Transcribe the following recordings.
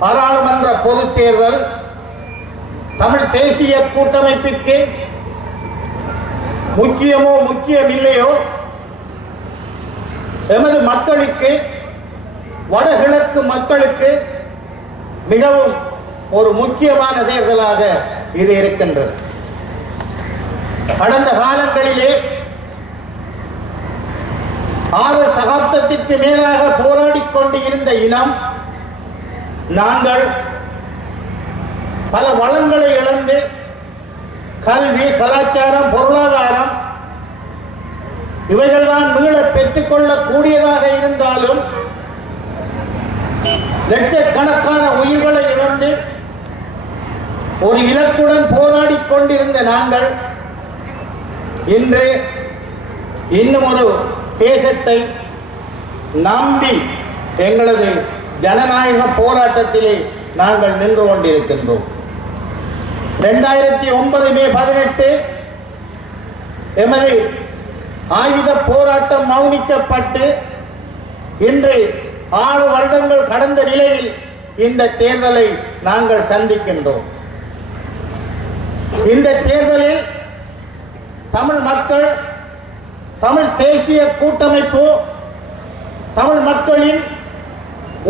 பாராளுமன்ற பொதுத் தேர்தல் தமிழ் தேசிய கூட்டமைப்பிற்கு முக்கியமோ முக்கியமில்லையோ, எமது மக்களுக்கு, வடகிழக்கு மக்களுக்கு மிகவும் ஒரு முக்கியமான தேர்தலாக இது இருக்கின்றது. கடந்த காலங்களிலே 6 சகாப்தத்திற்கு மேலாக போராடிக் கொண்டு இருந்த இனம் நாங்கள் பல வளங்களை இழந்து கல்வி, கலாச்சாரம், பொருளாதாரம் இவைகள்தான் மீள பெற்றுக்கொள்ளக்கூடியதாக இருந்தாலும் லட்சக்கணக்கான உயிர்களை இழந்து ஒரு இலக்குடன் போராடிக் கொண்டிருந்த நாங்கள் இன்று இன்னும் ஒரு தேசத்தை நம்பி எங்களது ஜனநாயக போராட்டத்திலே நாங்கள் நின்று கொண்டிருக்கின்றோம். 2009 மே 18 எமது ஆயுத போராட்டம் மௌனிக்கப்பட்டு இன்று 6 வருடங்கள் கடந்த நிலையில் இந்த தேர்தலை நாங்கள் சந்திக்கின்றோம். இந்த தேர்தலில் தமிழ் மக்கள், தமிழ் தேசிய கூட்டமைப்பு, தமிழ் மக்களின்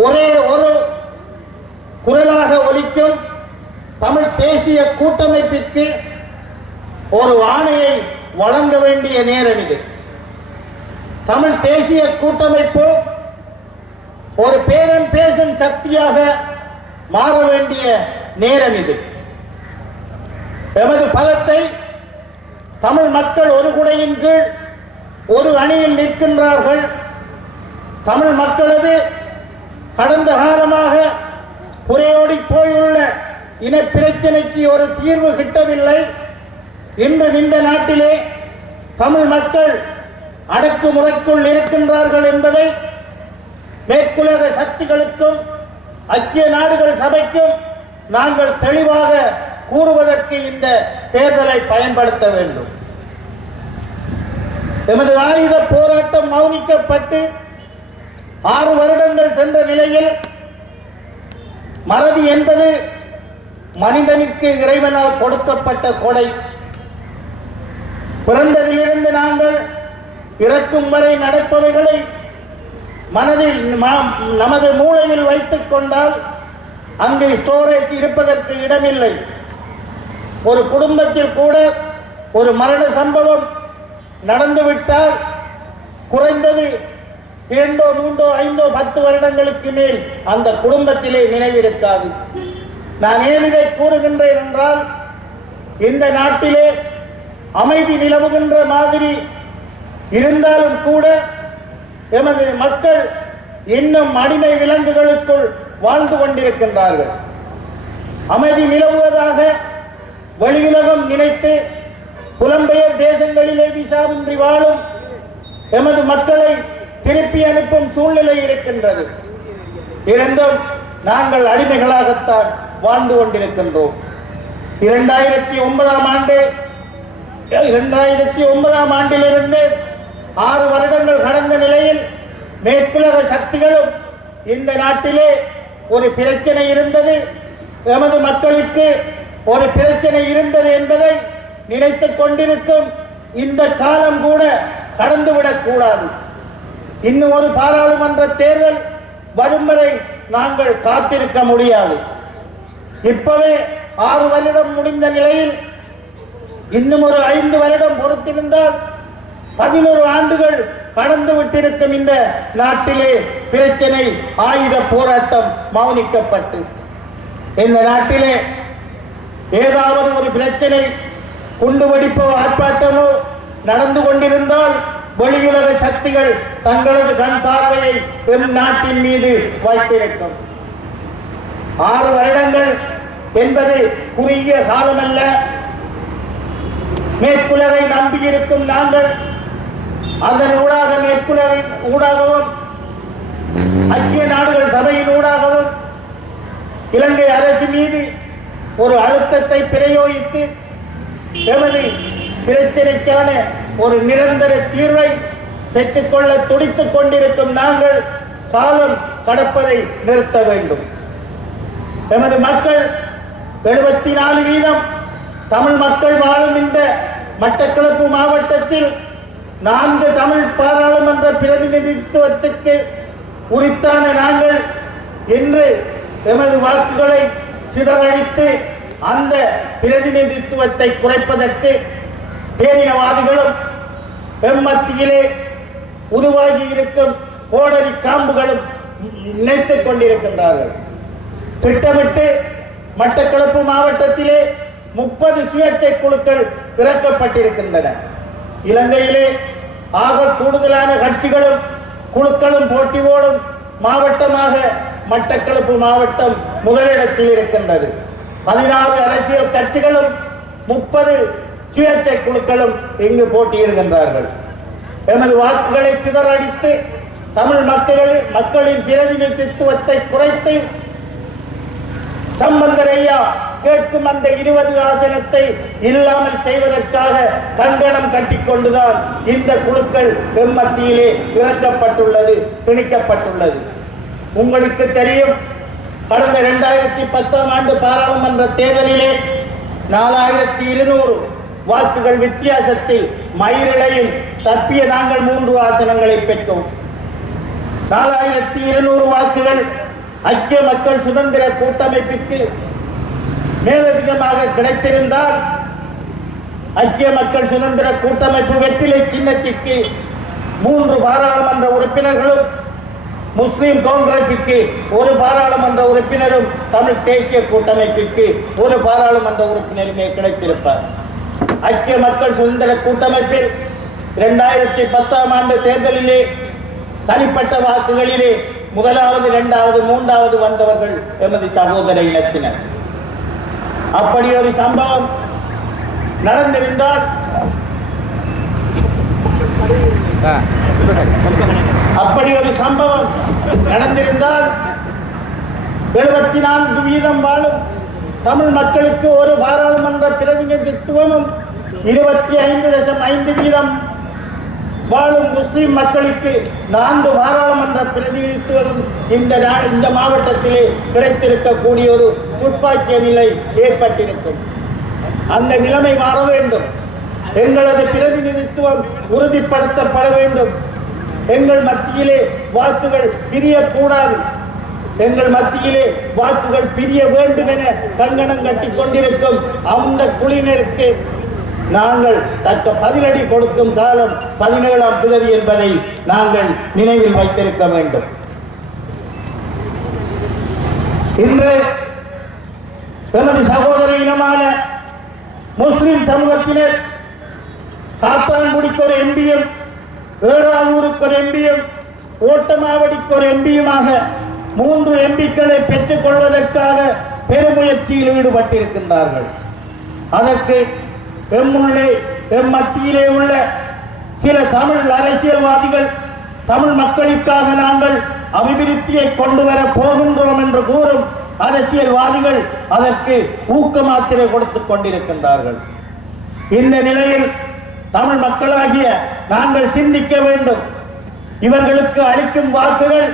ஒரே ஒரு குரலாக ஒலிக்கும் தமிழ் தேசிய கூட்டமைப்பிற்கு ஒரு ஆணையை வழங்க வேண்டிய நேரம் இது. தமிழ் தேசிய கூட்டமைப்பு ஒரு பேரம் பேசும் சக்தியாக மாற வேண்டிய நேரம் இது. எமது பலத்தை தமிழ் மக்கள் ஒரு குடையின் கீழ் ஒரு அணியில் நிற்கின்றார்கள். தமிழ் மக்களது கடந்த காலமாக புரையோடி போயுள்ள இன பிரச்சனைக்கு ஒரு தீர்வு கிட்டவில்லை. இன்று இந்த நாட்டிலே தமிழ் மக்கள் அடக்குமுறைக்குள் இருக்கின்றார்கள் என்பதை மேற்குலக சக்திகளுக்கும் ஐக்கிய நாடுகள் சபைக்கும் நாங்கள் தெளிவாக கூறுவதற்கு இந்த தேர்தலை பயன்படுத்த வேண்டும். எமது ஆயுத போராட்டம் மௌனிக்கப்பட்டு 6 வருடங்கள் சென்ற நிலையில் மறதி என்பது மனிதனுக்கு இறைவனால் கொடுக்கப்பட்ட கொடை. பிறந்ததிலிருந்து நாங்கள் இறக்கும் வரை நடப்பவைகளை மனதில் நமது மூளையில் வைத்துக் கொண்டால் அங்கு ஸ்டோரேஜ் இருப்பதற்கு இடமில்லை. ஒரு குடும்பத்தில் கூட ஒரு மரண சம்பவம் நடந்துவிட்டால் குறைந்தது 2, 3, 5, 10 வருடங்களுக்கு மேல் அந்த குடும்பத்திலே நினைவிருக்காது. நான் ஏன் இதை கூறுகின்றேன் என்றால், இந்த நாட்டிலே அமைதி நிலவுகின்ற மாதிரி இருந்தாலும் கூட எமது மக்கள் இன்னும் அடிமை விலங்குகளுக்குள் வாழ்ந்து கொண்டிருக்கின்றார்கள். அமைதி நிலவுவதாக வெளியுலகம் நினைத்து புலம்பெயர் தேசங்களிலே விசாவின்றி வாழும் எமது மக்களை திருப்பி அனுப்பும் சூழ்நிலை இருக்கின்றது. இருந்தும் நாங்கள் அடிமைகளாகத்தான் வாழ்ந்து கொண்டிருக்கின்றோம். 2009ஆம் ஆண்டிலிருந்து 6 வருடங்கள் கடந்த நிலையில் மேற்குலக சக்திகளும் இந்த நாட்டிலே ஒரு பிரச்சனை இருந்தது, எமது மக்களுக்கு ஒரு பிரச்சனை இருந்தது என்பதை நினைத்துக் கொண்டிருக்கும் இந்த காலம் கூட கடந்துவிடக் கூடாது. இன்னும் ஒரு பாராளுமன்ற தேர்தல் வரும் வரை நாங்கள் காத்திருக்க முடியாது. இப்பவே 6 வருடம் முடிந்த நிலையில் இன்னும் ஒரு 5 வருடம் பொறுத்திருந்தால் 11 ஆண்டுகள் கடந்து விட்டிருக்கும் இந்த நாட்டிலே பிரச்சனை ஆயுத போராட்டம் மௌனிக்கப்பட்டு இந்த நாட்டிலே ஏதாவது ஒரு பிரச்சனை குண்டுவெடிப்போ ஆர்ப்பாட்டமோ நடந்து கொண்டிருந்தால் வெளியுலக சக்திகள் தங்களது கண் பார்வையை எம் நாட்டின் மீது வைத்திருக்கும். 6 வருடங்கள் என்பது குறுகிய காலமல்ல. மேற்குலகை நம்பியிருக்கும் நாங்கள் அதன் ஊடாக மேற்குலகின் ஊடாகவும் ஐக்கிய நாடுகள் சபையின் ஊடாகவும் இலங்கை அரசு மீது ஒரு அழுத்தத்தை பிரயோகித்து எமது பிரச்சனைக்கான ஒரு நிரந்தர தீர்வை பெற்றுக்கொள்ள துடித்துக் கொண்டிருக்கும் நாங்கள் காலம் கடப்பதை நிறுத்த வேண்டும். எமது மக்கள் 74% தமிழ் மக்கள் வாழும் இந்த மட்டக்களப்பு மாவட்டத்தில் 4 தமிழ் பாராளுமன்ற பிரதிநிதித்துவத்துக்கு உரித்தான நாங்கள் இன்று எமது வாக்குகளை சிதறடித்து அந்த பிரதிநிதித்துவத்தை குறைப்பதற்கு பேரினவாதிகளும் எம்மத்தியிலே உருவாகி இருக்கும் கோடரி காம்புகளும் நினைத்துக் கொண்டிருக்கின்றார்கள். திட்டமிட்டு மட்டக்களப்பு மாவட்டத்திலே 30 சுயேட்சை குழுக்கள் திறக்கப்பட்டிருக்கின்றன. இலங்கையிலே ஆக கூடுதலான கட்சிகளும் குழுக்களும் போட்டி ஓடும் மாவட்டமாக மட்டக்களப்பு மாவட்டம் முதலிடத்தில் இருக்கின்றது. 16 அரசியல் கட்சிகளும் 30 சுயேட்சை குழுக்களும் இங்கு போட்டியிடுகின்றார்கள். எமது வாக்குகளை சிதறடித்து தமிழ் மக்களின் பிரதிநிதித்துவத்தை குறைத்து சம்பந்தர் ஐயா கேட்கும் அந்த 20 ஆசனத்தை இல்லாமல் செய்வதற்காக கங்கணம் கட்டிக்கொண்டுதான் இந்த குழுக்கள் எம்மத்தியிலே இறக்கப்பட்டுள்ளது, திணிக்கப்பட்டுள்ளது. உங்களுக்கு தெரியும், கடந்த 2010ஆம் ஆண்டு பாராளுமன்ற தேர்தலிலே 4200 வாக்குகள் வித்தியாசத்தில் மயிரிழையில் தப்பிய நாங்கள் 3 ஆசனங்களை பெற்றோம். 4200 வாக்குகள் ஐக்கிய மக்கள் சுதந்திர கூட்டமைப்பிற்கு மேலதிகமாக கிடைத்திருந்தால் ஐக்கிய மக்கள் சுதந்திர கூட்டமைப்பு வெற்றிலை சின்னத்திற்கு 3 பாராளுமன்ற உறுப்பினர்களும், முஸ்லிம் காங்கிரசுக்கு 1 பாராளுமன்ற உறுப்பினரும், தமிழ் தேசிய கூட்டமைப்பிற்கு 1 பாராளுமன்ற உறுப்பினருமே கிடைத்திருப்பார். ஐக்கிய மக்கள் சுதந்திர கூட்டமைப்பில் 2010ஆம் ஆண்டு தேர்தலிலே தனிப்பட்ட வாக்குகளிலே 1வது, 2வது, 3வது வந்தவர்கள் எமது சகோதர இனத்தினர். அப்படி ஒரு சம்பவம் நடந்திருந்தால் அப்படி ஒரு சம்பவம் நடந்திருந்தால் 74% வாழும் தமிழ் மக்களுக்கு 1 பாராளுமன்ற பிரதிநிதித்துவமும் 25.5% வாழும் முஸ்லிம் மக்களுக்கு 4 பாராளுமன்ற பிரதிநிதித்துவம் இந்த மாவட்டத்திலே கிடைத்திருக்கக்கூடிய ஒரு துப்பாக்கிய நிலை ஏற்பட்டிருக்கும். அந்த நிலைமை மாற வேண்டும். எங்களது பிரதிநிதித்துவம் உறுதிப்படுத்தப்பட வேண்டும். எங்கள் மத்தியிலே வாக்குகள் பிரியக்கூடாது. எங்கள் மத்தியிலே வாக்குகள் பிரிய வேண்டும் என கங்கணம் கட்டிக் கொண்டிருக்கும் அந்த குழுவினருக்கு நாங்கள் தக்க பதிலடி கொடுக்கும் காலம் 17ஆம் தேதி என்பதை நாங்கள் நினைவில் வைத்திருக்க வேண்டும். இன்று எமது சகோதர இனமான முஸ்லிம் சமூகத்தினர் காத்தான்குடிக்கு ஒரு எம்பியும், ஏறாவூருக்கு ஒரு எம்பியும், ஓட்டமாவடிக்கு ஒரு எம்பியுமாக 3 எம்பிக்களை பெற்றுக் கொள்வதற்காக பெருமுயற்சியில் ஈடுபட்டிருக்கின்றார்கள். அதற்கு மத்தியிலே உள்ள சில தமிழ் அரசியல்வாதிகள் தமிழ் மக்களுக்காக நாங்கள் அபிவிருத்தியை கொண்டு வர போகின்றோம் என்று கூறும் அரசியல்வாதிகள் அதற்கு ஊக்கமாத்திரை கொடுத்துக் கொண்டிருக்கின்றார்கள். இந்த நிலையில் தமிழ் மக்களாகிய நாங்கள் சிந்திக்க வேண்டும். இவர்களுக்கு அளிக்கும் வாக்குகள்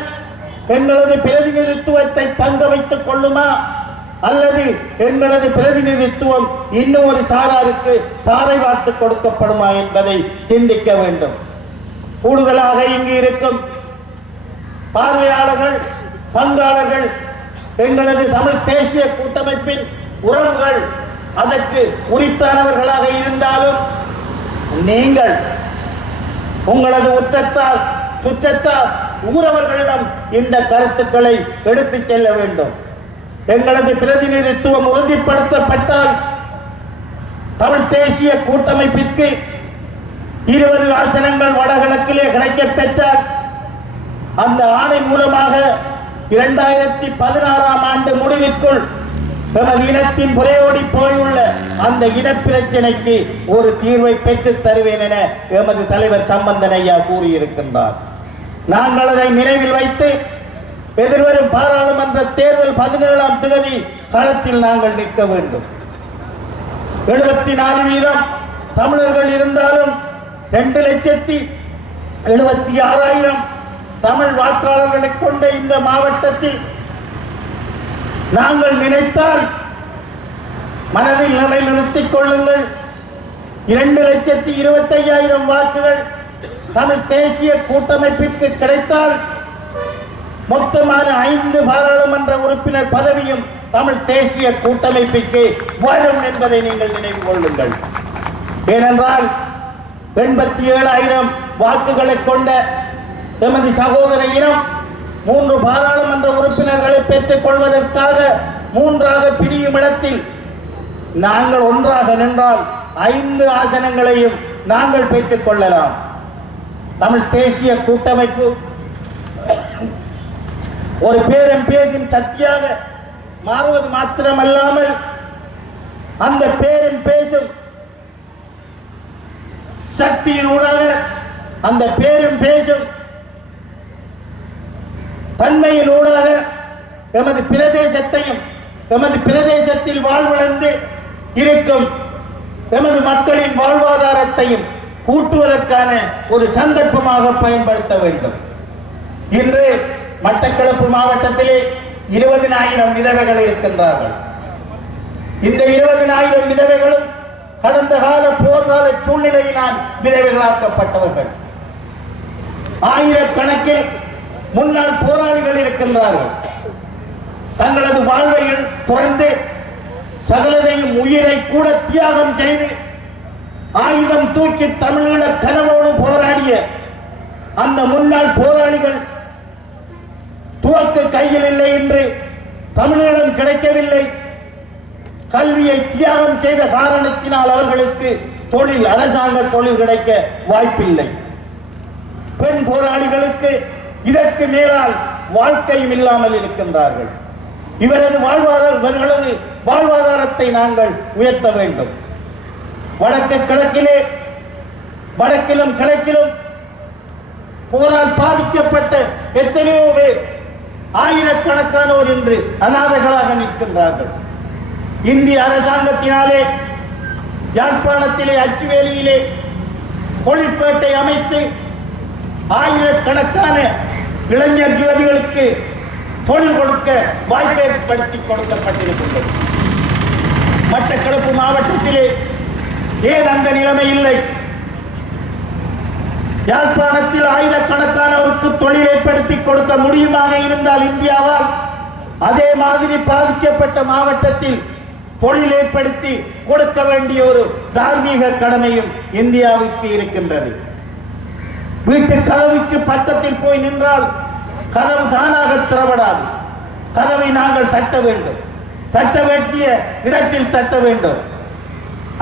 எங்களது பிரதிநிதித்துவத்தை தங்க வைத்துக் கொள்ளுமா, அல்லது எங்களது பிரதிநிதித்துவம் இன்னொரு சாராருக்கு தாரை வார்த்து கொடுக்கப்படுமா என்பதை சிந்திக்க வேண்டும். கூடுதலாக இங்கு இருக்கும் பார்வையாளர்கள், பங்காளர்கள், எங்களது தமிழ் தேசிய கூட்டமைப்பின் உறவுகள் அதற்கு உரித்தானவர்களாக இருந்தாலும் நீங்கள் உங்களது உற்றத்தால் சுற்றத்தால் ஊரவர்களிடம் இந்த கருத்துக்களை எடுத்துச் செல்ல வேண்டும். எங்களது பிரதிநிதித்துவம் உறுதிப்படுத்தப்பட்டால் தமிழ் தேசிய கூட்டமைப்பிற்கு 20 ஆசனங்கள் வடகிழக்கிலே கிடைக்கப் பெற்றால் அந்த ஆணை மூலமாக 2016ஆம் ஆண்டு முடிவிற்குள் நமது இனத்தின் புறையோடி போயுள்ள அந்த இனப்பிரச்சனைக்கு ஒரு தீர்வை பெற்றுத் தருவேன் என எமது தலைவர் சம்பந்தன் ஐயா கூறியிருக்கின்றார். நாங்கள் அதை நினைவில் வைத்து எதிர்வரும் பாராளுமன்ற தேர்தல் 17ஆம் தேதி களத்தில் நாங்கள் நிற்க வேண்டும். 74% தமிழர்கள் இருந்தாலும் 2,76,000 தமிழ் வாக்காளர்களை கொண்ட இந்த மாவட்டத்தில் நாங்கள் நினைத்தால் மனதில் நிலைநிறுத்திக் கொள்ளுங்கள். 2,25,000 வாக்குகள் தமிழ் தேசிய கூட்டமைப்பிற்கு கிடைத்தால் மொத்தமான 5 பாராளுமன்ற உறுப்பினர் பதவியும் தமிழ் தேசிய கூட்டமைப்பிற்கு வரும் என்பதை நீங்கள் நினைவு கொள்ளுங்கள். ஏனென்றால் 87,000 வாக்குகளை கொண்ட எமது சகோதர இனம் 3 பாராளுமன்ற உறுப்பினர்களை பெற்றுக் கொள்வதற்காக 3ஆக பிரியும் இடத்தில் நாங்கள் ஒன்றாக நின்றால் 5 ஆசனங்களையும் நாங்கள் பெற்றுக் கொள்ளலாம். தமிழ் தேசிய கூட்டமைப்பு ஒரு பேரம் பேசும் சக்தியாக மாறுவது மாத்திரமல்லாமல் அந்த பேரம் பேசும் சக்தியினூடாக அந்த பேரும் பேசும் தன்மையினூடாக எமது பிரதேசத்தையும் எமது பிரதேசத்தில் வாழ்வடைந்து இருக்கும் எமது மக்களின் வாழ்வாதாரத்தையும் கூட்டுவதற்கான ஒரு சந்தர்ப்பமாக பயன்படுத்த வேண்டும். இன்று மட்டக்களப்பு மாவட்டத்திலே 20,000 விதவைகள் இருக்கின்றார்கள். இந்த 20,000 விதவைகளும் கடந்த கால போர்க்கால சூழ்நிலையினால் விதவைகளாக்கப்பட்டவர்கள். ஆயிரக்கணக்கில் முன்னாள் போராளிகள் இருக்கின்றார்கள். தங்களது வாழ்வை துறந்து சகலதையும் உயிரை கூட தியாகம் செய்து ஆயுதம் தூக்கி தமிழீழ கனவோடு போராடிய அந்த முன்னாள் போராளிகள் துவக்க கையில் இல்லை என்று தமிழீழம் கிடைக்கவில்லை. கல்வியை தியாகம் செய்த காரணத்தினால் அவர்களுக்கு தொழில் அரசாங்க தொழில் கிடைக்க வாய்ப்பில்லை. பெண் போராளிகளுக்கு இதற்கு மேலால் வாழ்க்கையும் இல்லாமல் இருக்கின்றார்கள். இவர்களது வாழ்வாதாரத்தை நாங்கள் உயர்த்த வேண்டும். வடக்கு கிழக்கிலே வடக்கிலும் கிழக்கிலும் போரால் பாதிக்கப்பட்ட எத்தனையோ பேர் ஆயிரக்கணக்கானோர் இன்று அநாதைகளாக நிற்கின்றார்கள். இந்திய அரசாங்கத்தினாலே யாழ்ப்பாணத்திலே அச்சுவேலியிலே தொழிற்பேட்டை அமைத்து ஆயிரக்கணக்கான இளைஞர் யுவதிகளுக்கு தொழில் கொடுக்க வாய்ப்பை ஏற்படுத்தி கொடுக்கப்பட்டிருக்கின்றது. மட்டக்களப்பு மாவட்டத்திலே ஏன் அந்த நிலைமை இல்லை? யாழ்ப்பாணத்தில் ஆயிரக்கணக்கானவருக்கு தொழில் ஏற்படுத்தி கொடுக்க முடியுமாக இருந்தால் இந்தியாவால் அதே மாதிரி பாதிக்கப்பட்ட மாவட்டத்தில் தொழில் ஏற்படுத்தி கொடுக்க வேண்டிய ஒரு தார்மீக கடமையும் இந்தியாவுக்கு இருக்கின்றது. வீட்டு கதவுக்கு பக்கத்தில் போய் நின்றால் கதவு தானாக திறப்படாது. கதவை நாங்கள் தட்ட வேண்டும். தட்ட வேண்டிய இடத்தில் தட்ட வேண்டும்.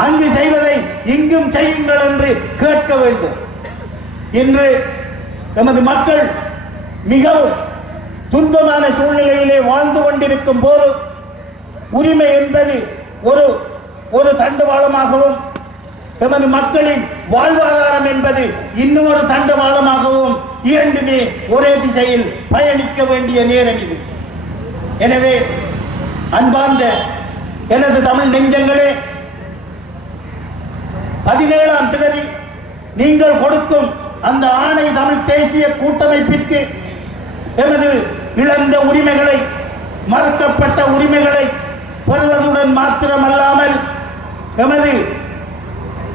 அங்கு செய்வதை இங்கும் செய்யுங்கள் என்று கேட்க வேண்டும். இன்று நமது மக்கள் மிகவும் துன்பமான சூழ்நிலையிலே வாழ்ந்து கொண்டிருக்கும் போது உரிமை என்பது ஒரு தண்டவாளமாகவும் எமது மக்களின் வாழ்வாதாரம் என்பது இன்னொரு தண்டவாளமாகவும் இரண்டுமே ஒரே திசையில் பயணிக்க வேண்டிய நேரம் இது. எனவே அன்பார்ந்த எனது தமிழ் நெஞ்சங்களே, 17ஆம் தேதி நீங்கள் கொடுக்கும் அந்த ஆணை தமிழ் தேசிய கூட்டமைப்பிற்கு எமது இழந்த உரிமைகளை, மறுக்கப்பட்ட உரிமைகளை பெறுவதுடன் மாத்திரமல்லாமல் எமது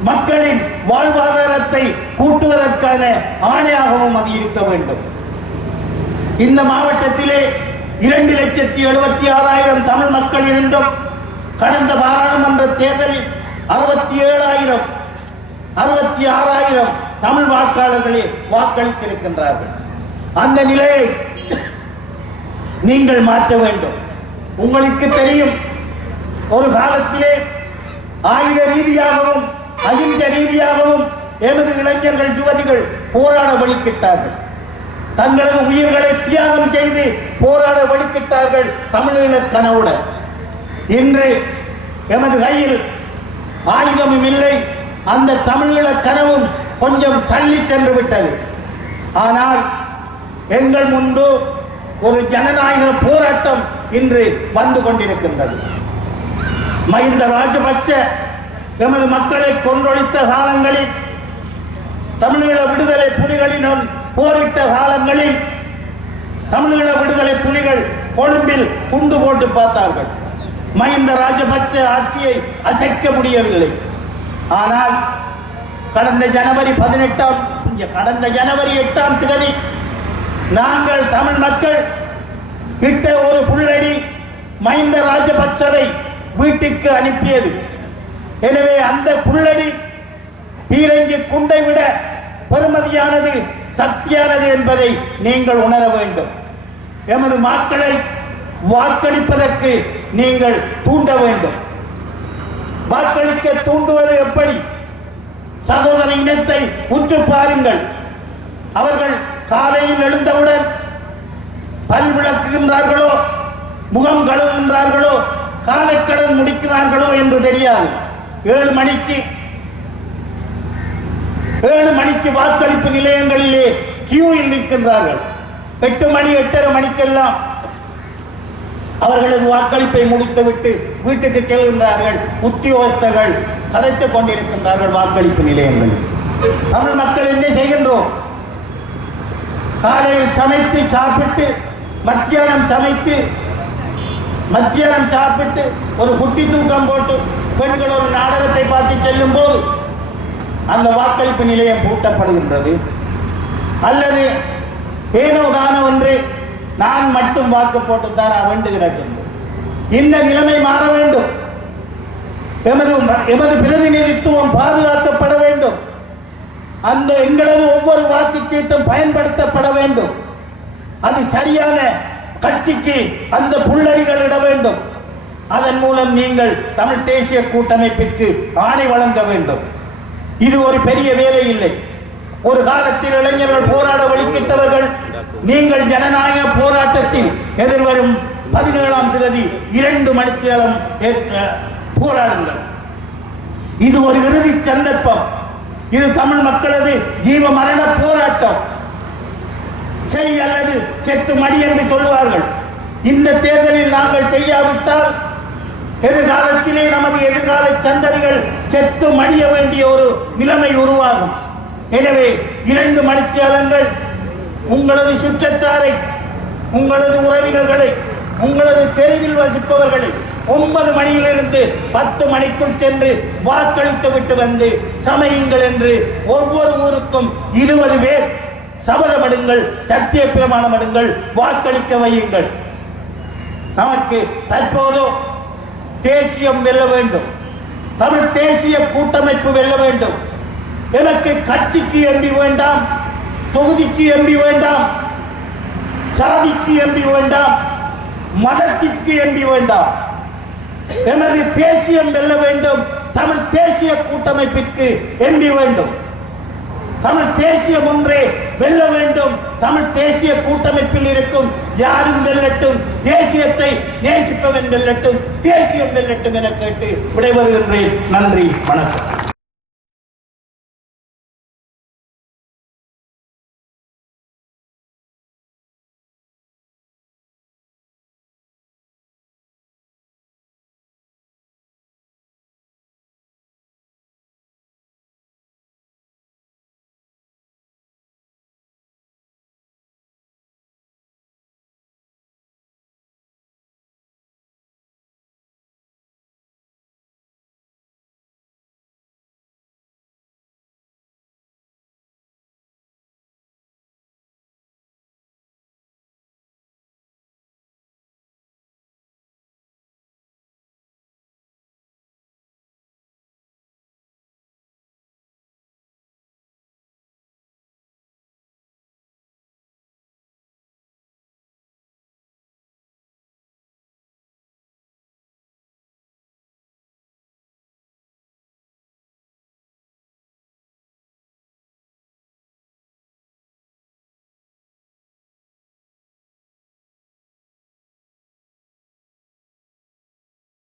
மக்களின் வாழ்வாதாரத்தை கூட்டுவதற்கான ஆணையாகவும் அது இருக்க வேண்டும். இந்த மாவட்டத்திலே 2,76,000 தமிழ் மக்கள் இருந்தும் கடந்த பாராளுமன்ற தேர்தலில் 66,000 தமிழ் வாக்காளர்களே வாக்களித்திருக்கின்றார்கள். அந்த நிலையை நீங்கள் மாற்ற வேண்டும். உங்களுக்கு தெரியும், ஒரு காலத்திலே ஆயுத ரீதியாகவும் அகிம்சை ரீதியாகவும் எமது இளைஞர்கள் யுவதிகள் போராட வழிக்கிட்டார்கள். தங்களது உயிர்களை தியாகம் செய்து போராட வழிக்கிட்டார்கள் தமிழீழ கனவுடன். இன்று எமது கையில் ஆயுதமும் இல்லை. அந்த தமிழீழ கனவும் கொஞ்சம் தள்ளி சென்று விட்டது. ஆனால் எங்கள் முன்பு ஒரு ஜனநாயக போராட்டம் இன்று வந்து கொண்டிருக்கின்றது. மஹிந்த ராஜபக்ஷ எமது மக்களை கொன்றொழித்த காலங்களில், தமிழீழ விடுதலை புலிகளிடம் போரிட்ட காலங்களில் தமிழீழ விடுதலை புலிகள் கொழும்பில் குண்டு போட்டு பார்த்தார்கள். மஹிந்த ராஜபக்ச ஆட்சியை அசைக்க முடியவில்லை. ஆனால் கடந்த ஜனவரி 8ஆம் தேதி நாங்கள் தமிழ் மக்கள் இட்ட ஒரு புள்ளடி மஹிந்த ராஜபக்சவை வீட்டிற்கு அனுப்பியது. எனவே அந்த புள்ளடி பீரங்கி குண்டை விட பெருமதியானது, சக்தியானது என்பதை நீங்கள் உணர வேண்டும். எமது மக்களை வாக்களிப்பதற்கு நீங்கள் தூண்ட வேண்டும். வாக்களிக்க தூண்டுவது எப்படி? சகோதர இனத்தை உற்று பாருங்கள். அவர்கள் காலையில் எழுந்தவுடன் பல் விளக்குகின்றார்களோ, முகம் கழுவுகின்றார்களோ, காலைக்கடன் முடிக்கிறார்களோ என்று தெரியாது. 7 மணிக்கு வாக்களிப்பு நிலையங்களிலே கியூவில் நிற்கின்றார்கள். 8 மணி 8:30 மணிக்கெல்லாம் அவர்களது வாக்களிப்பை முடித்துவிட்டு வீட்டுக்கு செல்கின்றார்கள். உத்தியோகஸ்தர்கள் கதைத்துக் கொண்டிருக்கின்றார்கள் வாக்களிப்பு நிலையங்களில். தமிழ் மக்கள் என்ன செய்கின்றோம்? காலையில் சமைத்து சாப்பிட்டு மத்தியானம் சாப்பிட்டு ஒரு குட்டி தூக்கம் போட்டு பெண்கள் ஒரு நாடகத்தை பார்த்து செல்லும் போது அந்த வாக்களிப்பு நிலையம் பூட்டப்படுகின்றது. அல்லது ஏனோ தானோ ஒன்று நான் மட்டும் வாக்கு போட்டுத்தான் வேண்டுகிறேன். இந்த நிலைமை மாற வேண்டும். எமது பிரதிநிதித்துவம் பாதுகாக்கப்பட வேண்டும். அந்த எங்களது ஒவ்வொரு வாக்குச்சீட்டும் பயன்படுத்தப்பட வேண்டும். அது சரியான கட்சிக்கு அந்த புள்ளடிகள் இட வேண்டும். அதன் மூலம் நீங்கள் தமிழ் தேசிய கூட்டமைப்பிற்கு ஆணை வழங்க வேண்டும். இது ஒரு பெரிய வேலை இல்லை. ஒரு காலத்தில் இளைஞர்கள் போராட வழிகிட்டவர்கள். நீங்கள் ஜனநாயக போராட்டத்தில் எதிர்வரும் 17ஆம் தேதி 2 மணித்தியாலம் போராடுங்கள். இது ஒரு இறுதி சந்தர்ப்பம். இது தமிழ் மக்களது ஜீவ மரண போராட்டம். செய் அல்லது செத்து மடி என்று சொல்லுவார்கள். இந்த தேர்தலில் நாங்கள் செய்யாவிட்டால் எதிர்காலத்திலே நமது எதிர்கால சந்ததிகள் செத்து மடிய வேண்டிய ஒரு நிலைமை உருவாகும். எனவே 2 மணித்தியாலங்கள் உங்களது சுற்றத்தாரை, உங்களது உறவினர்களை, உங்களது தெருவில் வசிப்பவர்களை 9 மணியிலிருந்து 10 மணிக்குள் சென்று வாக்களித்து விட்டு வந்து சமையுங்கள் என்று ஒவ்வொரு ஊருக்கும் 20 பேர் சபதமிடுங்கள், சத்திய பிரமாணம் எடுங்கள், வாக்களிக்க வையுங்கள். நமக்கு தற்போது தேசியம் வெல்ல வேண்டும். தமிழ் தேசிய கூட்டமைப்பு வெல்ல வேண்டும். எனக்கு கட்சிக்கு எம்பி வேண்டாம், தொகுதிக்கு எம்பி வேண்டாம், சாதிக்கு எம்பி வேண்டாம், மதத்திற்கு எம்பி வேண்டாம். எனது தேசியம் வெல்ல வேண்டும். தமிழ் தேசிய கூட்டமைப்பிற்கு எம்பி வேண்டும். தமிழ் தேசியம் ஒன்றே வெல்ல வேண்டும். தமிழ் தேசிய கூட்டமைப்பில் இருக்கும் யாரும் வெல்லட்டும், தேசியத்தை நேசிப்பவன் வெல்லட்டும், தேசியம் வெல்லட்டும் என கேட்டு விடைபெறுகின்றேன். நன்றி, வணக்கம்.